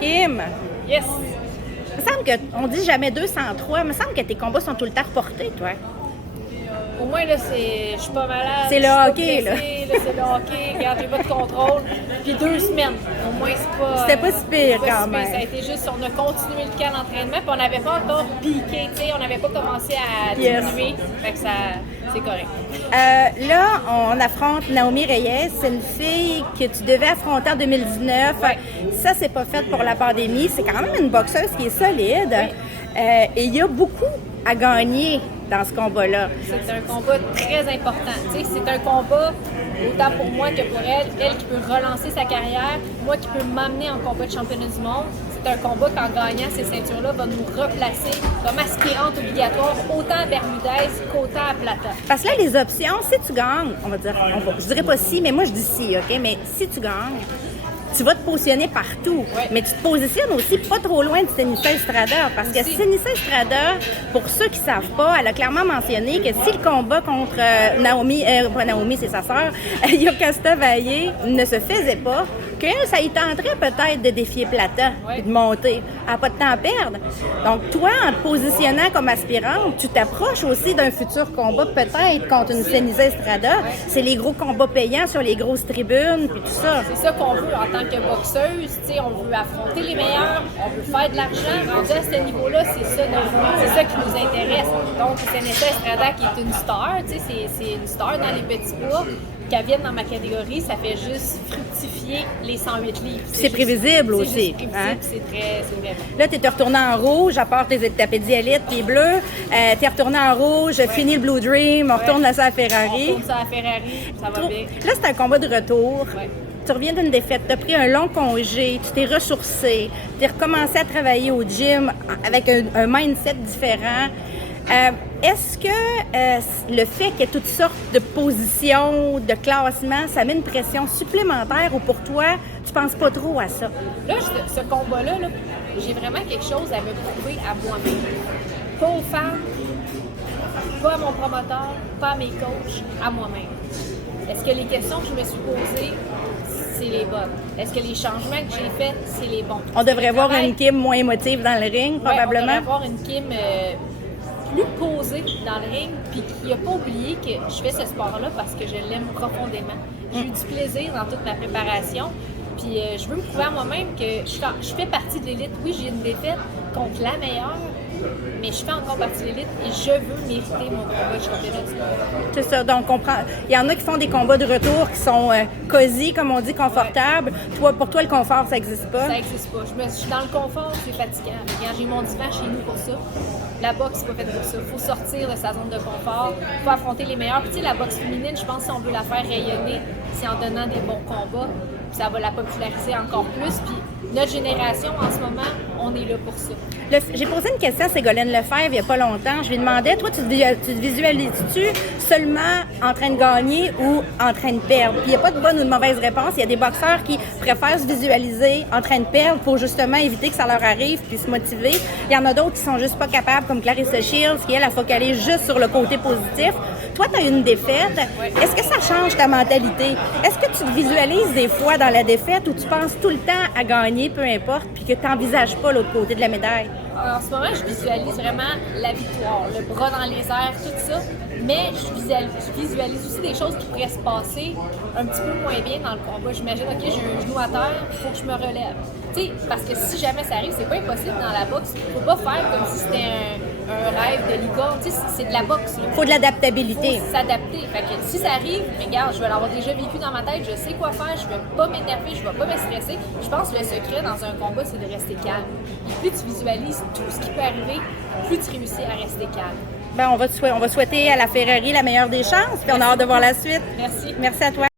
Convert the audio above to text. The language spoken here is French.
Kim, Yes! il me semble qu'on dit jamais 203, il me semble que tes combats sont tout le temps reportés, toi. Au moins, là, je suis pas malade. C'est le je suis pas hockey, là. blessée, c'est le hockey. Regarde, j'ai pas de contrôle. Puis 2 semaines. Au moins, c'est pas. C'était pas si pire, c'est pas quand si pire. même. Ça a été juste, on a continué le camp d'entraînement, puis on n'avait pas encore piqué, tu sais, on n'avait pas commencé à diminuer. Fait que ça, c'est correct. Là, on affronte Naomi Reyes. C'est une fille que tu devais affronter en 2019. Ouais. Ça, c'est pas fait pour la pandémie. C'est quand même une boxeuse qui est solide. Et il y a beaucoup à gagner dans ce combat-là. C'est un combat très important. Tu sais, c'est un combat autant pour moi que pour elle. Elle qui peut relancer sa carrière, moi qui peux m'amener en combat de championnat du monde. C'est un combat qu'en gagnant ces ceintures-là va nous replacer comme aspirante obligatoire autant à Bermudez qu'autant à Plata. Parce que là, les options, si tu gagnes, on va dire, je dirais pas si, mais moi je dis si, OK? Mais si tu gagnes, tu vas te positionner partout. Ouais. Mais tu te positionnes aussi pas trop loin de Seniça Estrada. Parce que Aussi. Seniça Estrada, pour ceux qui savent pas, elle a clairement mentionné que si le combat contre Naomi, pas Naomi, c'est sa sœur, Yokasta Valle ne se faisait pas, que ça y tenterait peut-être de défier Plata Ouais. et de monter. Elle n'a pas de temps à perdre. Donc, toi, en te positionnant comme aspirante, tu t'approches aussi d'un futur combat peut-être contre une Seniça Estrada. C'est les gros combats payants sur les grosses tribunes puis tout ça. C'est ça qu'on veut en tant que boxeuse. Tu sais, on veut affronter les meilleurs, on veut faire de l'argent. Rendu à ce niveau-là, c'est ça qui nous intéresse. Donc, Seniça Estrada qui est une star, tu sais, c'est une star dans les petits bois. Qu'elle vienne dans ma catégorie, ça fait juste fructifier les 108 livres. C'est prévisible aussi, C'est juste prévisible, hein? c'est vrai. Là, tu es retourné en rouge, à part ta pédialyte qui est bleue. Tu es retourné en rouge, fini le Blue Dream, on retourne à ça à On Ferrari. tourne ça à Ferrari, ça va bien. Là, c'est un combat de retour. Ouais. Tu reviens d'une défaite, tu as pris un long congé, tu t'es ressourcé, tu as recommencé à travailler au gym avec un mindset différent. Est-ce que le fait qu'il y ait toutes sortes de positions, de classements, ça met une pression supplémentaire ou pour toi, tu penses pas trop à ça? Là, ce combat-là, là, j'ai vraiment quelque chose à me prouver à moi-même. Pas aux fans, pas à mon promoteur, pas à mes coachs, à moi-même. Est-ce que les questions que je me suis posées, c'est les bonnes? Est-ce que les changements que j'ai faits, c'est les bons? On devrait voir Travail- une Kim moins émotive dans le ring, Ouais, probablement. on devrait voir une Kim plus posée dans le ring, puis qui n'a pas oublié que je fais ce sport-là parce que je l'aime profondément. J'ai eu du plaisir dans toute ma préparation, puis je veux me prouver à moi-même que je fais partie de l'élite. Oui, j'ai une défaite contre la meilleure, mais je fais encore partie de l'élite et je veux mériter mon combat de championnat du monde. C'est ça. Donc, il y en a qui font des combats de retour qui sont cosy, comme on dit, confortables. Toi, pour toi, le confort, ça n'existe pas. Ça n'existe pas. Je suis dans le confort, c'est fatigant. Regarde, j'ai mon divan chez nous pour ça. La boxe, c'est pas faite pour ça. Il faut sortir de sa zone de confort. Il faut affronter les meilleurs. Puis, tu sais, la boxe féminine, je pense que si on veut la faire rayonner, c'est en donnant des bons combats. Puis ça va la populariser encore plus. Puis notre génération, en ce moment, on est là pour ça. J'ai posé une question à Ségolène Lefebvre il n'y a pas longtemps. Je lui demandais, toi, tu te visualises-tu seulement en train de gagner ou en train de perdre? Puis il n'y a pas de bonne ou de mauvaise réponse. Il y a des boxeurs qui préfèrent se visualiser en train de perdre pour justement éviter que ça leur arrive puis se motiver. Il y en a d'autres qui sont juste pas capables, comme Clarissa Shields, qui, elle, focalise juste sur le côté positif. Toi, tu as eu une défaite. Est-ce que ça change ta mentalité? Est-ce que tu te visualises des fois dans la défaite où tu penses tout le temps à gagner, peu importe, puis que tu n'envisages pas l'autre côté de la médaille? En ce moment, je visualise vraiment la victoire, le bras dans les airs, tout ça. Mais je visualise aussi des choses qui pourraient se passer un petit peu moins bien dans le combat. J'imagine, OK, j'ai un genou à terre, il faut que je me relève. Tu sais, parce que si jamais ça arrive, c'est pas impossible dans la boxe. Il faut pas faire comme si c'était un rêve de licorne. Tu sais, c'est de la boxe. Il faut de l'adaptabilité. Faut s'adapter. Fait que si ça arrive, mais regarde, je vais l'avoir déjà vécu dans ma tête, je sais quoi faire, je vais pas m'énerver, je vais pas me stresser. Je pense que le secret dans un combat, c'est de rester calme. Et plus tu visualises tout ce qui peut arriver, plus tu réussis à rester calme. Ben, on va souhaiter à la Ferrari la meilleure des chances, puis on a hâte de voir la suite. Merci. Merci à toi.